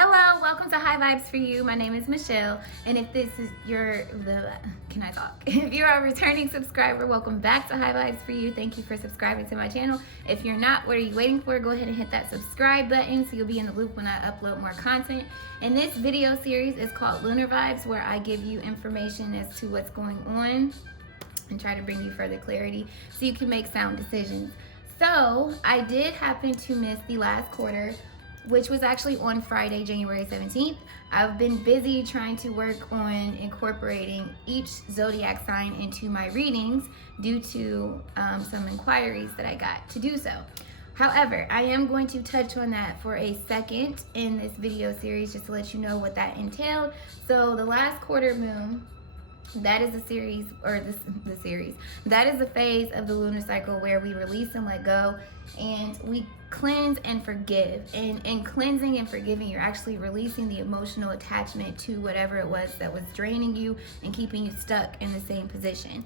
Hello, welcome to High Vibes for You. My name is Michele, and if this is If you're a returning subscriber, welcome back to High Vibes for You. Thank you for subscribing to my channel. If you're not, what are you waiting for? Go ahead and hit that subscribe button so you'll be in the loop when I upload more content. And this video series is called Lunar Vibes, where I give you information as to what's going on and try to bring you further clarity so you can make sound decisions. So I did happen to miss the last quarter, which was actually on Friday, January 17th. I've been busy trying to work on incorporating each zodiac sign into my readings due to some inquiries that I got to do so. However, I am going to touch on that for a second in this video series just to let you know what that entailed. So the last quarter moon, that is a series, or the series. That is a phase of the lunar cycle where we release and let go, and we cleanse and forgive. And in cleansing and forgiving, you're actually releasing the emotional attachment to whatever it was that was draining you and keeping you stuck in the same position.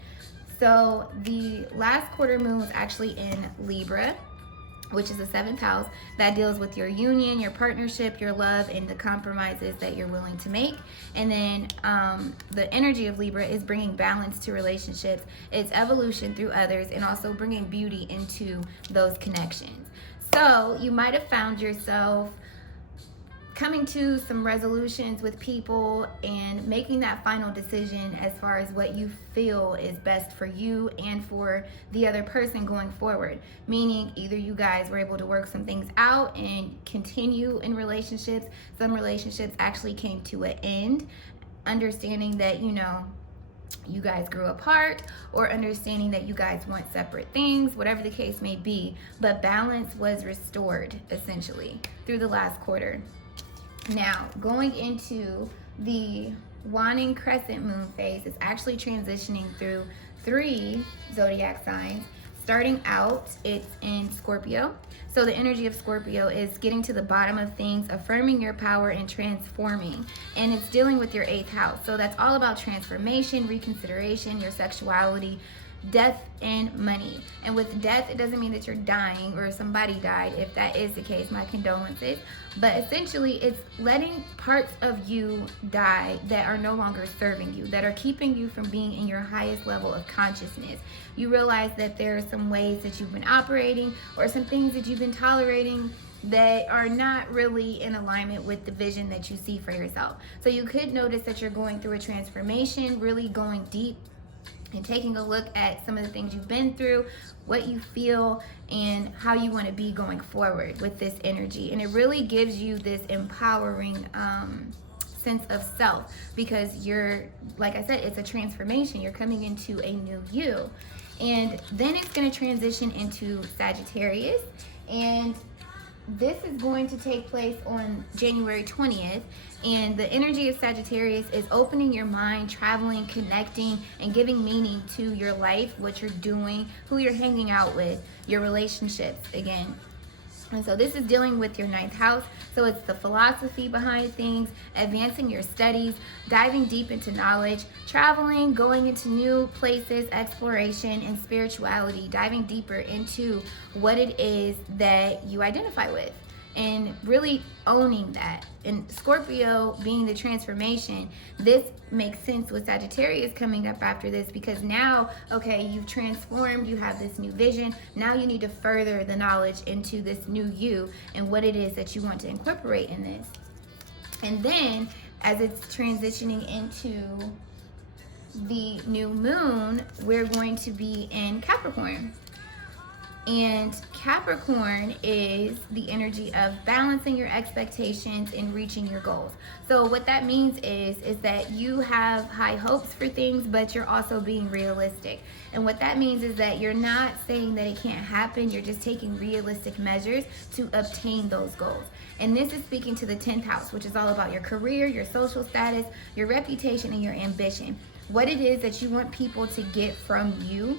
So the last quarter moon was actually in Libra, which is the 7th house. That deals with your union, your partnership, your love, and the compromises that you're willing to make. And then the energy of Libra is bringing balance to relationships. It's evolution through others, and also bringing beauty into those connections. So you might have found yourself coming to some resolutions with people and making that final decision as far as what you feel is best for you and for the other person going forward. Meaning either you guys were able to work some things out and continue in relationships. Some relationships actually came to an end, understanding that, you guys grew apart, or understanding that you guys want separate things, whatever the case may be. But balance was restored essentially through the last quarter. Now, going into the Wanning Crescent moon phase, it's actually transitioning through 3 zodiac signs. Starting out, it's in Scorpio. So the energy of Scorpio is getting to the bottom of things, affirming your power, and transforming. And it's dealing with your 8th house. So that's all about transformation, reconsideration, your sexuality, death, and money. And with death, it doesn't mean that you're dying or somebody died. If that is the case, my condolences. But essentially, it's letting parts of you die that are no longer serving you, that are keeping you from being in your highest level of consciousness. You realize that there are some ways that you've been operating, or some things that you've been tolerating that are not really in alignment with the vision that you see for yourself. So you could notice that you're going through a transformation, really going deep and taking a look at some of the things you've been through, what you feel, and how you want to be going forward with this energy. And it really gives you this empowering sense of self, because you're, like I said, it's a transformation. You're coming into a new you. And then it's going to transition into Sagittarius, and this is going to take place on January 20th. And the energy of Sagittarius is opening your mind, traveling, connecting, and giving meaning to your life, what you're doing, who you're hanging out with, your relationships again. And so this is dealing with your 9th house. So it's the philosophy behind things, advancing your studies, diving deep into knowledge, traveling, going into new places, exploration, and spirituality, diving deeper into what it is that you identify with, and really owning that. And Scorpio being the transformation, this makes sense with Sagittarius coming up after this, because now, okay, you've transformed, you have this new vision. Now you need to further the knowledge into this new you and what it is that you want to incorporate in this. And then as it's transitioning into the new moon, we're going to be in Capricorn. And Capricorn is the energy of balancing your expectations and reaching your goals. So what that means is that you have high hopes for things, but you're also being realistic. And what that means is that you're not saying that it can't happen. You're just taking realistic measures to obtain those goals. And this is speaking to the 10th house, which is all about your career, your social status, your reputation, and your ambition. What it is that you want people to get from you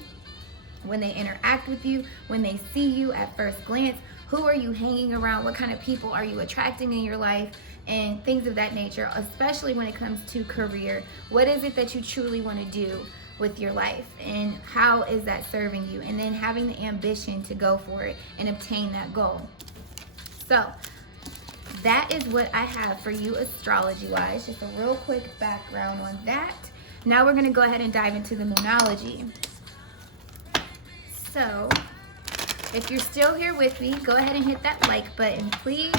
when they interact with you, when they see you at first glance. Who are you hanging around? What kind of people are you attracting in your life? And things of that nature, especially when it comes to career. What is it that you truly want to do with your life, and how is that serving you? And then having the ambition to go for it and obtain that goal. So that is what I have for you astrology-wise. Just a real quick background on that. Now we're going to go ahead and dive into the moonology. So, if you're still here with me, go ahead and hit that like button, please.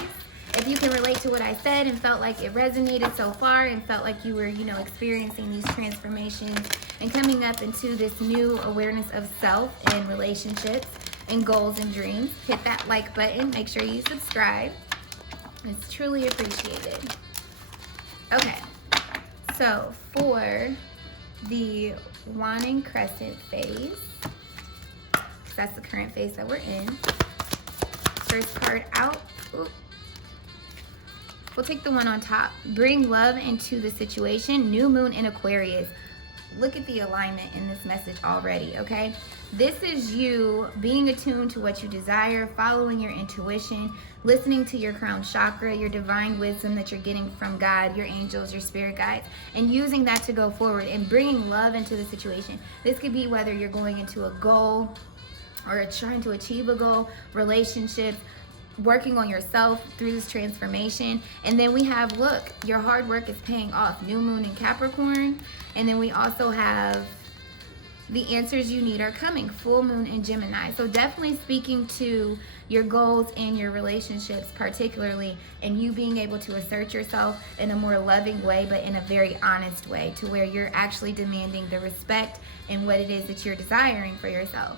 If you can relate to what I said and felt like it resonated so far and felt like you were, experiencing these transformations and coming up into this new awareness of self and relationships and goals and dreams, hit that like button. Make sure you subscribe. It's truly appreciated. Okay, so for the Wanning Crescent phase, that's the current phase that we're in. First card out. Ooh. We'll take the one on top. Bring love into the situation. New moon in Aquarius. Look at the alignment in this message already, okay? This is you being attuned to what you desire, following your intuition, listening to your crown chakra, your divine wisdom that you're getting from God, your angels, your spirit guides, and using that to go forward and bringing love into the situation. This could be whether you're going into a goal or trying to achieve a goal, relationships, working on yourself through this transformation. And then we have, look, your hard work is paying off. New moon in Capricorn. And then we also have the answers you need are coming. Full moon in Gemini. So definitely speaking to your goals and your relationships particularly, and you being able to assert yourself in a more loving way, but in a very honest way, to where you're actually demanding the respect and what it is that you're desiring for yourself.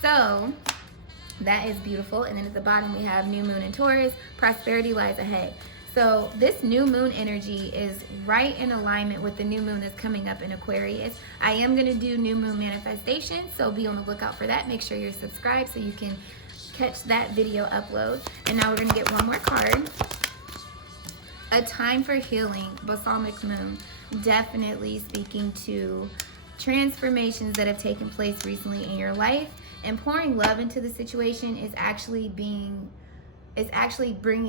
So that is beautiful. And then at the bottom we have new moon in Taurus. Prosperity lies ahead. So this new moon energy is right in alignment with the new moon that's coming up in Aquarius. I am going to do new moon manifestation, so be on the lookout for that. Make sure you're subscribed so you can catch that video upload. And now we're going to get one more card. A time for healing, balsamic moon. Definitely speaking to transformations that have taken place recently in your life. And pouring love into the situation is actually bringing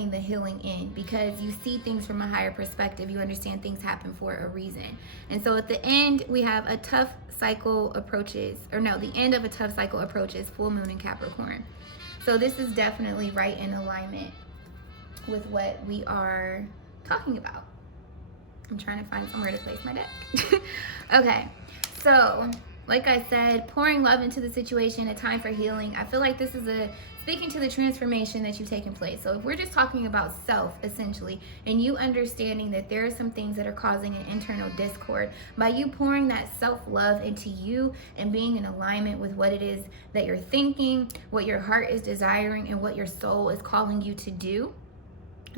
the healing in, because you see things from a higher perspective. You understand things happen for a reason. And so at the end, we have a tough cycle approaches, the end of a tough cycle approaches, full moon in Capricorn. So this is definitely right in alignment with what we are talking about. I'm trying to find somewhere to place my deck. Okay, so like I said, pouring love into the situation, a time for healing. I feel like this is speaking to the transformation that you've taken place. So if we're just talking about self, essentially, and you understanding that there are some things that are causing an internal discord, by you pouring that self-love into you and being in alignment with what it is that you're thinking, what your heart is desiring, and what your soul is calling you to do,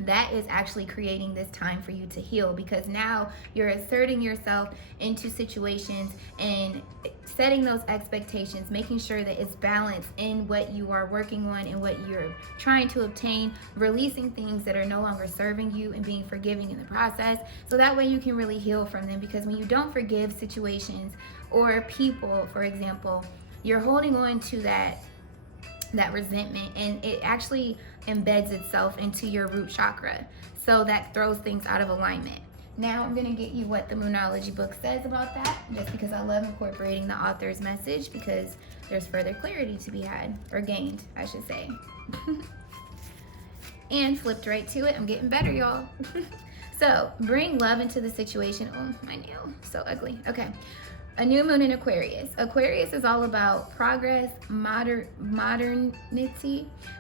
that is actually creating this time for you to heal, because now you're asserting yourself into situations and setting those expectations, making sure that it's balanced in what you are working on and what you're trying to obtain, releasing things that are no longer serving you and being forgiving in the process. So that way you can really heal from them, because when you don't forgive situations or people, for example, you're holding on to that resentment, and it actually embeds itself into your root chakra. So that throws things out of alignment. Now I'm going to get you what the Moonology book says about that, just because I love incorporating the author's message, because there's further clarity to be had, or gained, I should say. And flipped right to it. I'm getting better, y'all. So, bring love into the situation. Oh, my nail, so ugly. Okay. A new moon in Aquarius. Aquarius is all about progress, modernity.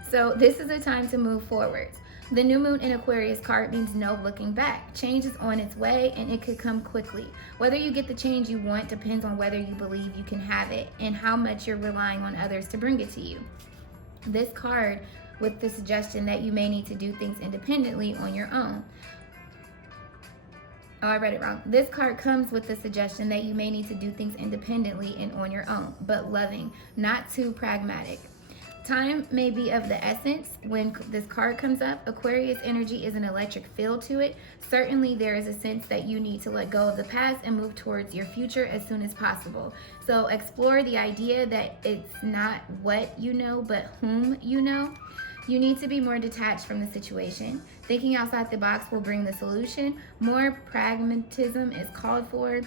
So this is a time to move forwards. The new moon in Aquarius card means no looking back. Change is on its way, and it could come quickly. Whether you get the change you want depends on whether you believe you can have it and how much you're relying on others to bring it to you. This card with the suggestion that you may need to do things independently on your own. Oh, I read it wrong. This card comes with the suggestion that you may need to do things independently and on your own, but loving, not too pragmatic. Time may be of the essence when this card comes up. Aquarius energy is an electric feel to it. Certainly there is a sense that you need to let go of the past and move towards your future as soon as possible. So explore the idea that it's not what you know, but whom you know. You need to be more detached from the situation. Thinking outside the box will bring the solution. More pragmatism is called for.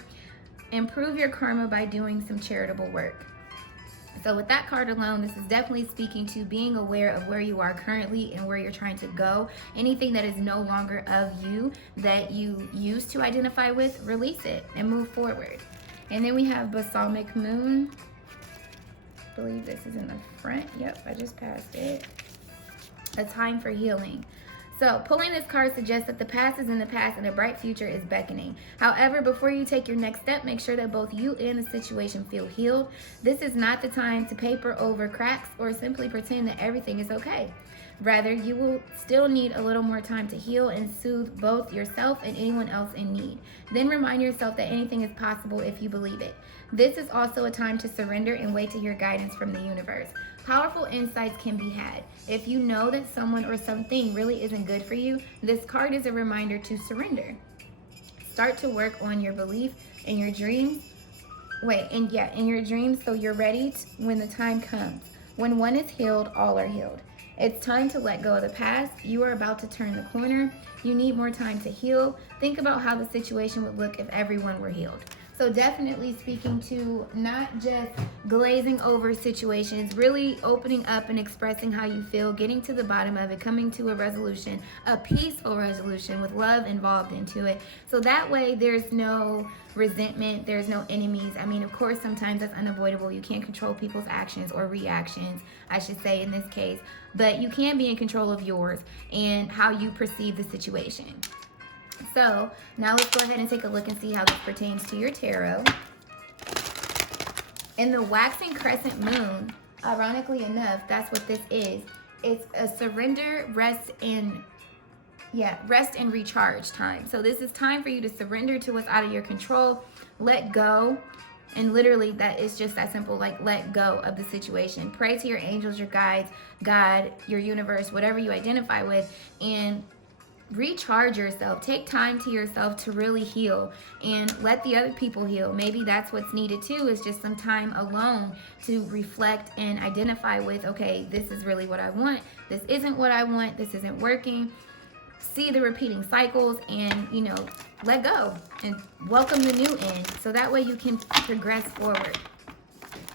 Improve your karma by doing some charitable work. So with that card alone, this is definitely speaking to being aware of where you are currently and where you're trying to go. Anything that is no longer of you that you used to identify with, release it and move forward. And then we have Balsamic Moon. I believe this is in the front. Yep, I just passed it. A time for healing. So pulling this card suggests that the past is in the past and a bright future is beckoning. However, before you take your next step, make sure that both you and the situation feel healed. This is not the time to paper over cracks or simply pretend that everything is okay. Rather, you will still need a little more time to heal and soothe both yourself and anyone else in need. Then remind yourself that anything is possible if you believe it. This is also a time to surrender and wait to hear guidance from the universe. Powerful insights can be had. If you know that someone or something really isn't good for you, this card is a reminder to surrender. Start to work on your belief and your dreams. In your dreams, so you're ready when the time comes. When one is healed, all are healed. It's time to let go of the past. You are about to turn the corner. You need more time to heal. Think about how the situation would look if everyone were healed. So definitely speaking to not just glazing over situations, really opening up and expressing how you feel, getting to the bottom of it, coming to a resolution, a peaceful resolution with love involved into it. So that way there's no resentment, there's no enemies. I mean, of course, sometimes that's unavoidable. You can't control people's actions or reactions, I should say in this case, but you can be in control of yours and how you perceive the situation. So now let's go ahead and take a look and see how this pertains to your tarot. In the waxing crescent moon, ironically enough, that's what this is. It's a surrender, rest and recharge time. So this is time for you to surrender to what's out of your control, let go. And literally that is just that simple, like let go of the situation. Pray to your angels, your guides, God, your universe, whatever you identify with, and recharge yourself. Take time to yourself to really heal and let the other people heal. Maybe that's what's needed too, is just some time alone to reflect and identify with, okay, this is really what I want. This isn't what I want. This isn't working. See the repeating cycles and, let go and welcome the new in. So that way you can progress forward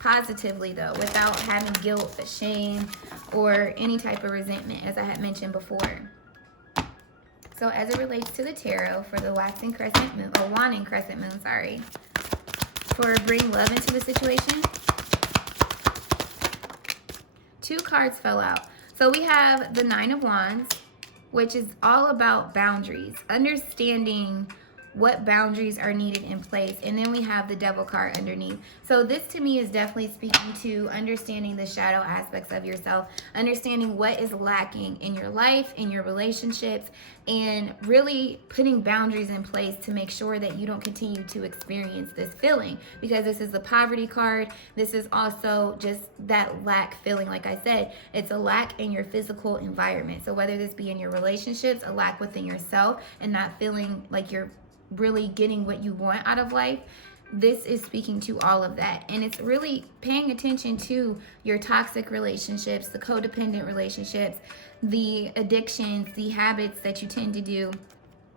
positively though, without having guilt, shame, or any type of resentment, as I had mentioned before. So as it relates to the tarot for the waxing crescent moon, or wanting crescent moon, sorry, for bring love into the situation, 2 cards fell out. So we have the 9 of Wands, which is all about boundaries, understanding what boundaries are needed in place. And then we have the Devil card underneath. So this to me is definitely speaking to understanding the shadow aspects of yourself, understanding what is lacking in your life, in your relationships, and really putting boundaries in place to make sure that you don't continue to experience this feeling, because this is the poverty card. This is also just that lack feeling. Like I said, it's a lack in your physical environment. So whether this be in your relationships, a lack within yourself, and not feeling like you're really getting what you want out of life, this is speaking to all of that. And it's really paying attention to your toxic relationships, the codependent relationships, the addictions, the habits that you tend to do,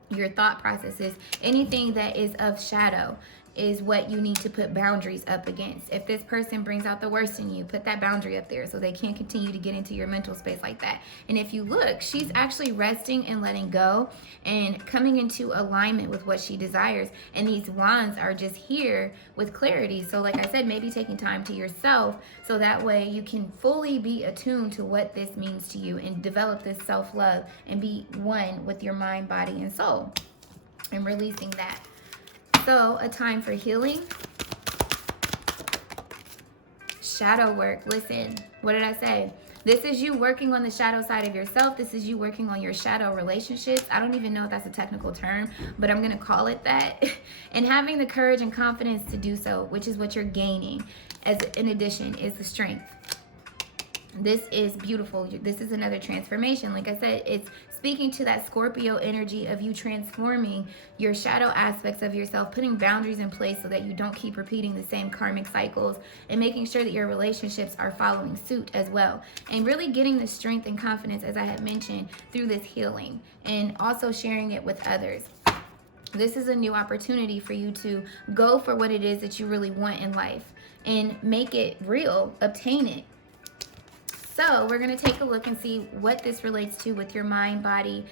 your thought processes, anything that is of shadow is what you need to put boundaries up against. If this person brings out the worst in you, put that boundary up there so they can't continue to get into your mental space like that. And if you look, she's actually resting and letting go and coming into alignment with what she desires. And these wands are just here with clarity. So like I said, maybe taking time to yourself so that way you can fully be attuned to what this means to you and develop this self-love and be one with your mind, body, and soul, and releasing that. So, a time for healing. Shadow work. Listen, what did I say? This is you working on the shadow side of yourself. This is you working on your shadow relationships. I don't even know if that's a technical term, but I'm going to call it that. And having the courage and confidence to do so, which is what you're gaining, as in addition, is the strength. This is beautiful. This is another transformation. Like I said, it's speaking to that Scorpio energy of you transforming your shadow aspects of yourself, putting boundaries in place so that you don't keep repeating the same karmic cycles, and making sure that your relationships are following suit as well. And really getting the strength and confidence, as I had mentioned, through this healing, and also sharing it with others. This is a new opportunity for you to go for what it is that you really want in life and make it real, obtain it. So we're going to take a look and see what this relates to with your mind, body.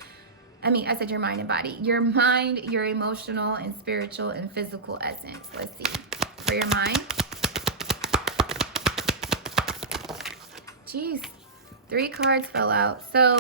I said your mind and body. Your mind, your emotional and spiritual and physical essence. Let's see. For your mind. Jeez. 3 cards fell out. So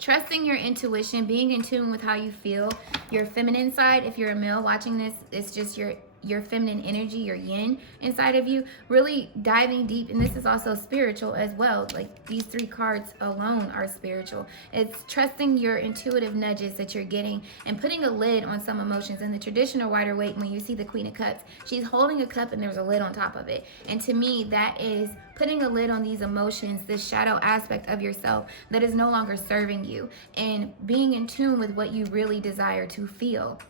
trusting your intuition, being in tune with how you feel, your feminine side. If you're a male watching this, it's just your feminine energy, your yin inside of you, really diving deep. And this is also spiritual as well. Like these 3 cards alone are spiritual. It's trusting your intuitive nudges that you're getting and putting a lid on some emotions. In the traditional Rider Waite, when you see the Queen of Cups, she's holding a cup and there's a lid on top of it. And to me, that is putting a lid on these emotions, this shadow aspect of yourself that is no longer serving you, and being in tune with what you really desire to feel.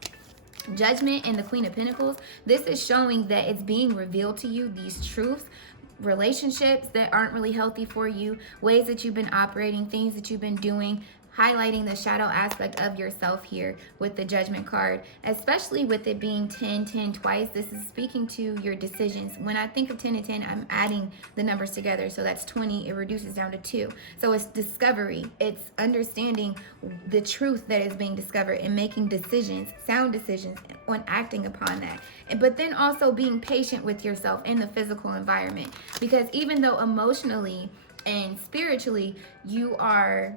Judgment and the Queen of Pentacles, this is showing that it's being revealed to you, these truths, relationships that aren't really healthy for you, ways that you've been operating, things that you've been doing, highlighting the shadow aspect of yourself here with the Judgment card, especially with it being 10, 10 twice. This is speaking to your decisions. When I think of 10 and 10, I'm adding the numbers together. So that's 20. It reduces down to 2. So it's discovery. It's understanding the truth that is being discovered and making decisions, sound decisions on acting upon that. But then also being patient with yourself in the physical environment. Because even though emotionally and spiritually you are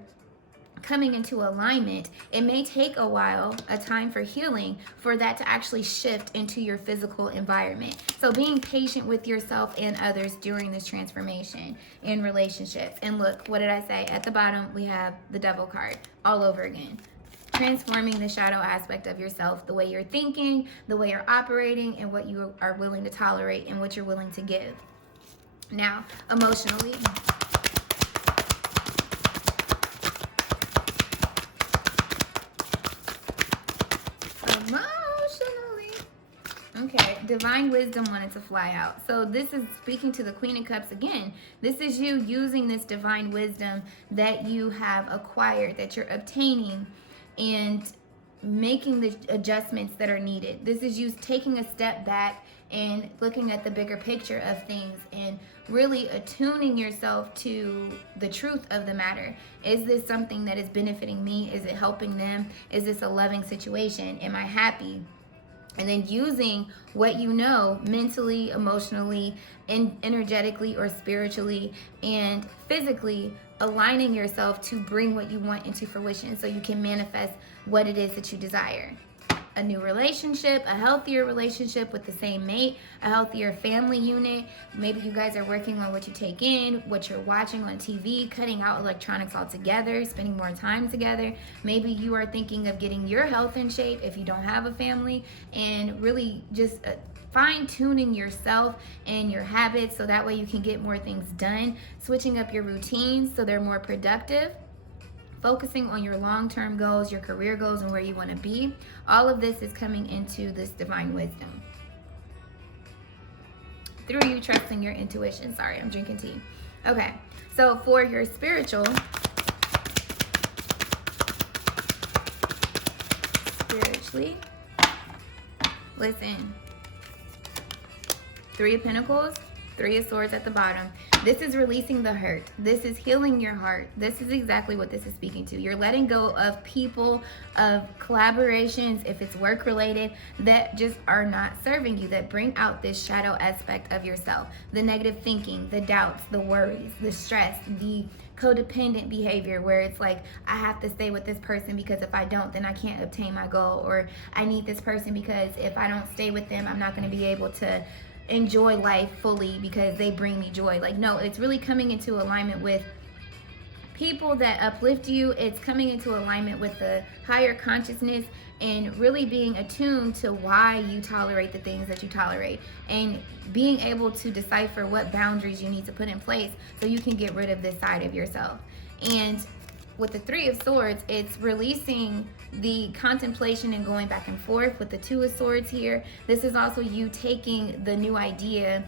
coming into alignment, it may take a while, a time for healing, for that to actually shift into your physical environment. So being patient with yourself and others during this transformation in relationships. And look, what did I say? At the bottom, we have the Devil card all over again. Transforming the shadow aspect of yourself, the way you're thinking, the way you're operating, and what you are willing to tolerate and what you're willing to give. Now, emotionally. Okay, divine wisdom wanted to fly out. So this is speaking to the Queen of Cups again. This is you using this divine wisdom that you have acquired, that you're obtaining, and making the adjustments that are needed. This is you taking a step back and looking at the bigger picture of things and really attuning yourself to the truth of the matter. Is this something that is benefiting me? Is it helping them? Is this a loving situation? Am I happy? And then using what you know mentally, emotionally, and energetically or spiritually and physically, aligning yourself to bring what you want into fruition so you can manifest what it is that you desire. A new relationship, a healthier relationship with the same mate, a healthier family unit. Maybe you guys are working on what you take in, what you're watching on TV, cutting out electronics altogether, spending more time together. Maybe you are thinking of getting your health in shape if you don't have a family, and really just fine-tuning yourself and your habits so that way you can get more things done, switching up your routines so they're more productive. Focusing on your long-term goals, your career goals, and where you want to be. All of this is coming into this divine wisdom. Through you trusting your intuition. Sorry, I'm drinking tea. Okay, so for your spiritually, listen. 3 of Pentacles, 3 of Swords at the bottom. This is releasing the hurt. This is healing your heart. This is exactly what this is speaking to. You're letting go of people, of collaborations, if it's work related, that just are not serving you, that bring out this shadow aspect of yourself. The negative thinking, the doubts, the worries, the stress, the codependent behavior where it's like, I have to stay with this person because if I don't, then I can't obtain my goal. Or I need this person because if I don't stay with them, I'm not going to be able to enjoy life fully because they bring me joy. Like, no, it's really coming into alignment with people that uplift you. It's coming into alignment with the higher consciousness and really being attuned to why you tolerate the things that you tolerate and being able to decipher what boundaries you need to put in place so you can get rid of this side of yourself. And with the 3 of Swords, it's releasing the contemplation and going back and forth. With the 2 of Swords here, this is also you taking the new idea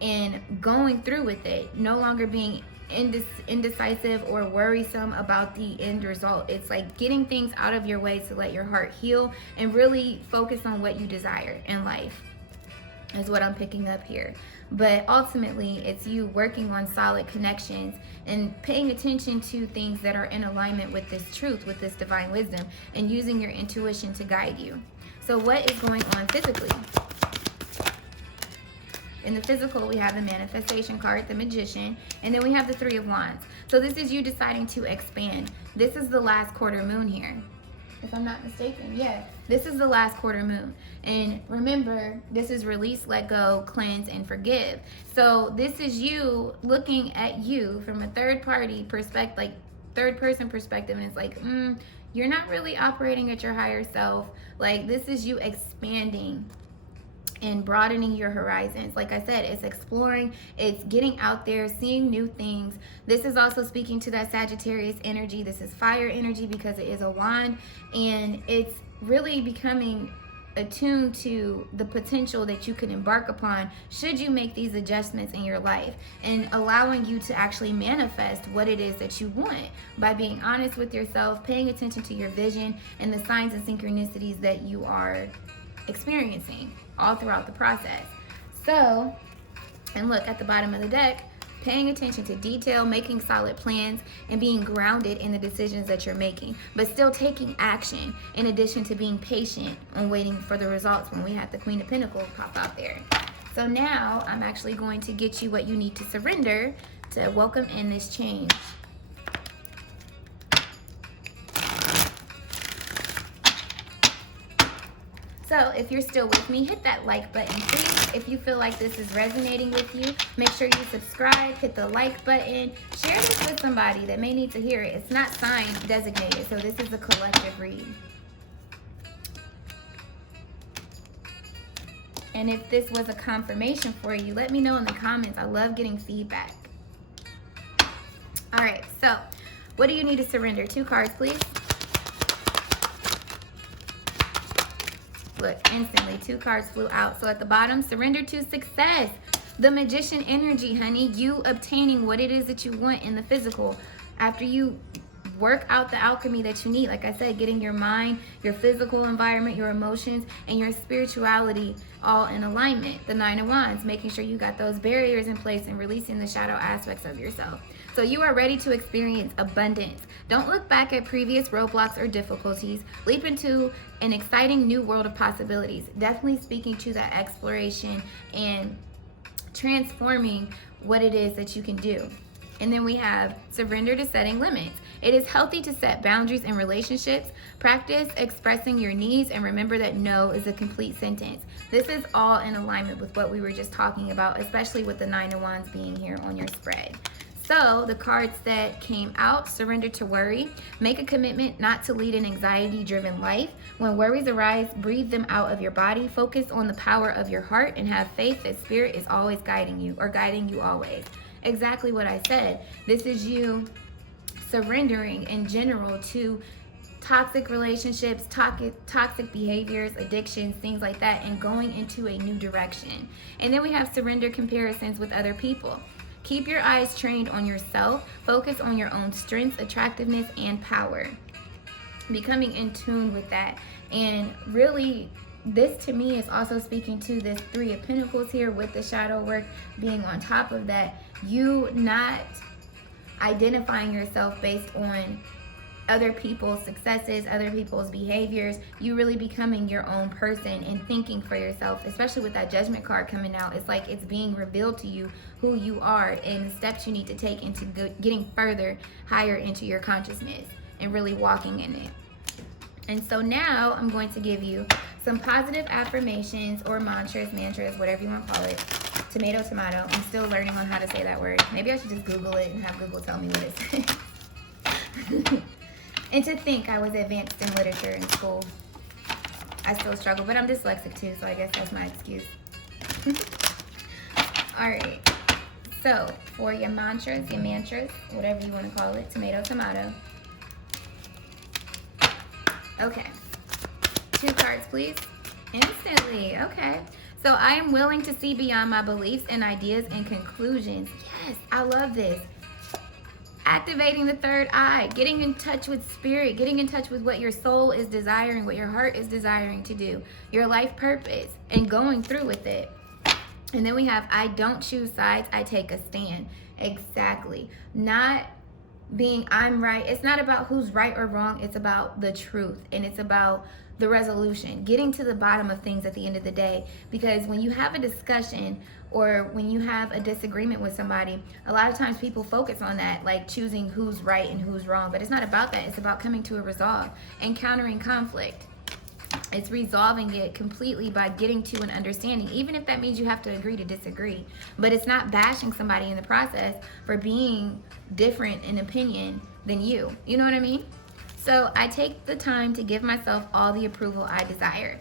and going through with it, no longer being indecisive or worrisome about the end result. It's like getting things out of your way to let your heart heal and really focus on what you desire in life. is what I'm picking up here. But ultimately, it's you working on solid connections and paying attention to things that are in alignment with this truth, with this divine wisdom, and using your intuition to guide you. So what is going on physically? In the physical, we have the manifestation card, the magician, and then we have the 3 of wands. So this is you deciding to expand. This is the last quarter moon here, if I'm not mistaken. Yeah, this is the last quarter moon. And remember, this is release, let go, cleanse, and forgive. So this is you looking at you from a third party perspective, like third person perspective, and it's like, you're not really operating at your higher self. Like, this is you expanding and broadening your horizons. Like I said, it's exploring, it's getting out there, seeing new things. This is also speaking to that Sagittarius energy. This is fire energy because it is a wand, and it's really becoming attuned to the potential that you can embark upon should you make these adjustments in your life, and allowing you to actually manifest what it is that you want by being honest with yourself, paying attention to your vision and the signs and synchronicities that you are experiencing all throughout the process. So, and look at the bottom of the deck, paying attention to detail, making solid plans, and being grounded in the decisions that you're making, but still taking action, in addition to being patient and waiting for the results when we had the Queen of Pentacles pop out there. So now I'm actually going to get you what you need to surrender to welcome in this change. So if you're still with me, hit that like button, please. If you feel like this is resonating with you, make sure you subscribe, hit the like button, share this with somebody that may need to hear it. It's not signed, designated, so this is a collective read. And if this was a confirmation for you, let me know in the comments. I love getting feedback. All right, so what do you need to surrender? 2 cards, please. Look, instantly 2 cards flew out. So at the bottom, surrender to success. The magician energy, honey. You obtaining what it is that you want in the physical. After you work out the alchemy that you need, like I said, getting your mind, your physical environment, your emotions, and your spirituality all in alignment. The 9 of Wands, making sure you got those barriers in place and releasing the shadow aspects of yourself. So you are ready to experience abundance. Don't look back at previous roadblocks or difficulties. Leap into an exciting new world of possibilities. Definitely speaking to that exploration and transforming what it is that you can do. And then we have surrender to setting limits. It is healthy to set boundaries in relationships. Practice expressing your needs, and remember that no is a complete sentence. This is all in alignment with what we were just talking about, especially with the 9 of Wands being here on your spread. So the cards that came out: surrender to worry. Make a commitment not to lead an anxiety-driven life. When worries arise, breathe them out of your body. Focus on the power of your heart and have faith that spirit is always guiding you, or guiding you always. Exactly what I said. This is you surrendering in general to toxic relationships, toxic behaviors, addictions, things like that, and going into a new direction. And then we have surrender comparisons with other people. Keep your eyes trained on yourself. Focus on your own strengths, attractiveness, and power. Becoming in tune with that. And really, this to me is also speaking to this 3 of Pentacles here, with the shadow work being on top of that. You not identifying yourself based on other people's successes, other people's behaviors. You really becoming your own person and thinking for yourself, especially with that Judgment card coming out. It's like it's being revealed to you who you are and the steps you need to take into getting further, higher into your consciousness and really walking in it. And so now I'm going to give you some positive affirmations or mantras, whatever you want to call it. Tomato, tomato. I'm still learning on how to say that word. Maybe I should just Google it and have Google tell me what it says. And to think I was advanced in literature in school. I still struggle, but I'm dyslexic too, so I guess that's my excuse. All right. So for your mantras, whatever you want to call it, tomato, tomato. Okay. 2 cards, please. Instantly. Okay. So I am willing to see beyond my beliefs and ideas and conclusions. Yes, I love this. Activating the 3rd eye, getting in touch with spirit, getting in touch with what your soul is desiring, what your heart is desiring to do, your life purpose, and going through with it. And then we have, I don't choose sides, I take a stand. Exactly. Not being I'm right. It's not about who's right or wrong. It's about the truth, and it's about the resolution, getting to the bottom of things at the end of the day. Because when you have a discussion or when you have a disagreement with somebody, a lot of times people focus on that, like choosing who's right and who's wrong. But it's not about that. It's about coming to a resolve, encountering conflict. It's resolving it completely by getting to an understanding, even if that means you have to agree to disagree. But it's not bashing somebody in the process for being different in opinion than you. You know what I mean? So I take the time to give myself all the approval I desire.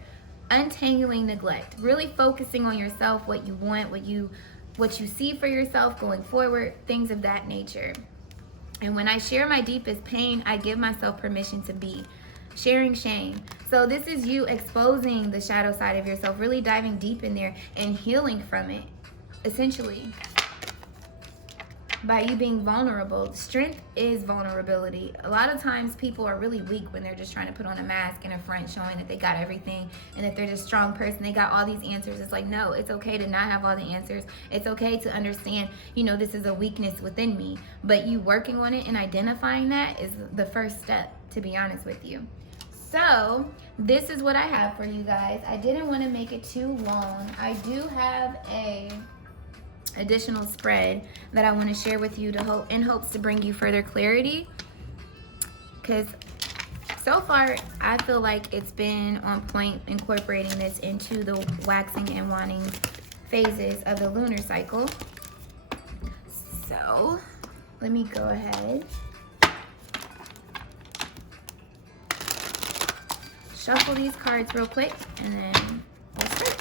Untangling neglect, really focusing on yourself, what you want, what you see for yourself going forward, things of that nature. And when I share my deepest pain, I give myself permission to be. Sharing shame. So this is you exposing the shadow side of yourself, really diving deep in there and healing from it, essentially, by you being vulnerable. Strength is vulnerability. A lot of times people are really weak when they're just trying to put on a mask and a front showing that they got everything and that they're just a strong person. They got all these answers. It's like, no, it's okay to not have all the answers. It's okay to understand, this is a weakness within me. But you working on it and identifying that is the first step, to be honest with you. So this is what I have for you guys. I didn't want to make it too long. I do have a additional spread that I want to share with you in hopes to bring you further clarity, because so far I feel like it's been on point incorporating this into the waxing and wanting phases of the lunar cycle. So let me go ahead, shuffle these cards real quick, and then we'll start.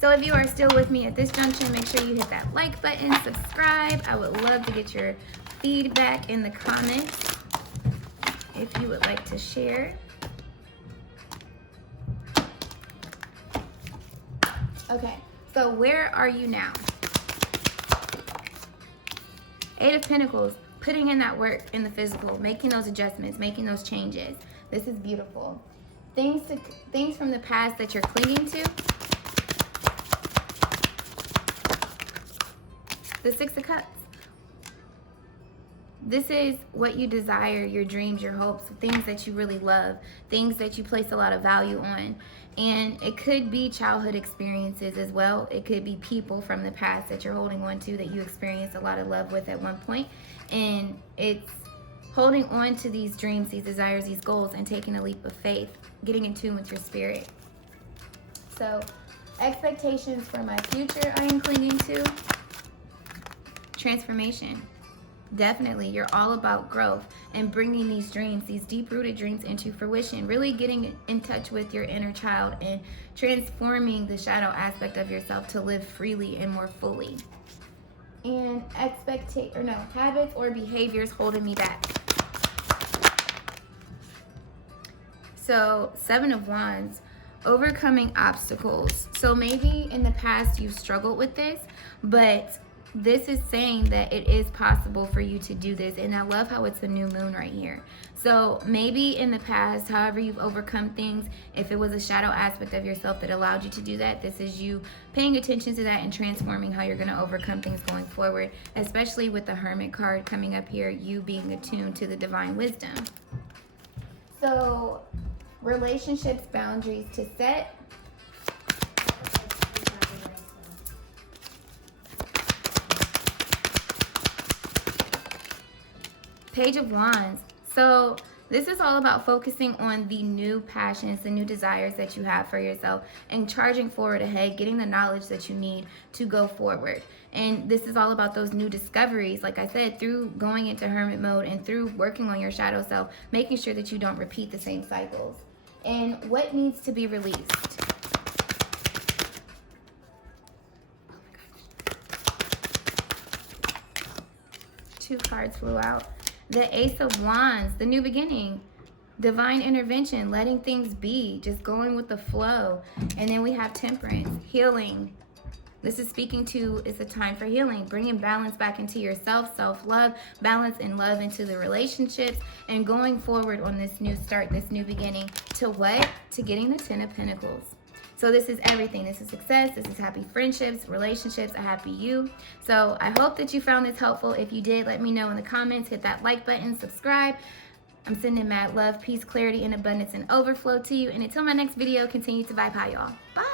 So if you are still with me at this junction, make sure you hit that like button, subscribe. I would love to get your feedback in the comments if you would like to share. Okay, so where are you now? Eight of Pentacles, putting in that work in the physical, making those adjustments, making those changes. This is beautiful. Things from the past that you're clinging to. The Six of Cups. This is what you desire, your dreams, your hopes, things that you really love, things that you place a lot of value on. And it could be childhood experiences as well. It could be people from the past that you're holding on to that you experienced a lot of love with at one point. And it's holding on to these dreams, these desires, these goals, and taking a leap of faith, getting in tune with your spirit. So, expectations for my future I am clinging to. Transformation. Definitely, you're all about growth and bringing these dreams, these deep-rooted dreams into fruition, really getting in touch with your inner child and transforming the shadow aspect of yourself to live freely and more fully. And habits or behaviors holding me back. So, Seven of Wands, overcoming obstacles. So maybe in the past you've struggled with this, but this is saying that it is possible for you to do this. And I love how it's a new moon right here. So maybe in the past, however you've overcome things, if it was a shadow aspect of yourself that allowed you to do that, this is you paying attention to that and transforming how you're going to overcome things going forward, especially with the Hermit card coming up here, you being attuned to the divine wisdom. So relationships, boundaries to set. Page of Wands. So this is all about focusing on the new passions, the new desires that you have for yourself, and charging forward ahead, getting the knowledge that you need to go forward. And this is all about those new discoveries, like I said, through going into hermit mode and through working on your shadow self, making sure that you don't repeat the same cycles. And what needs to be released? Oh my gosh. Two cards flew out. The Ace of Wands, the new beginning, divine intervention, letting things be, just going with the flow. And then we have Temperance, healing. This is speaking to, it's a time for healing, bringing balance back into yourself, self-love, balance and love into the relationships, and going forward on this new start, this new beginning. To what? To getting the Ten of Pentacles. So this is everything. This is success. This is happy friendships, relationships, a happy you. So I hope that you found this helpful. If you did, let me know in the comments. Hit that like button, subscribe. I'm sending mad love, peace, clarity, and abundance and overflow to you. And until my next video, continue to vibe high, y'all. Bye.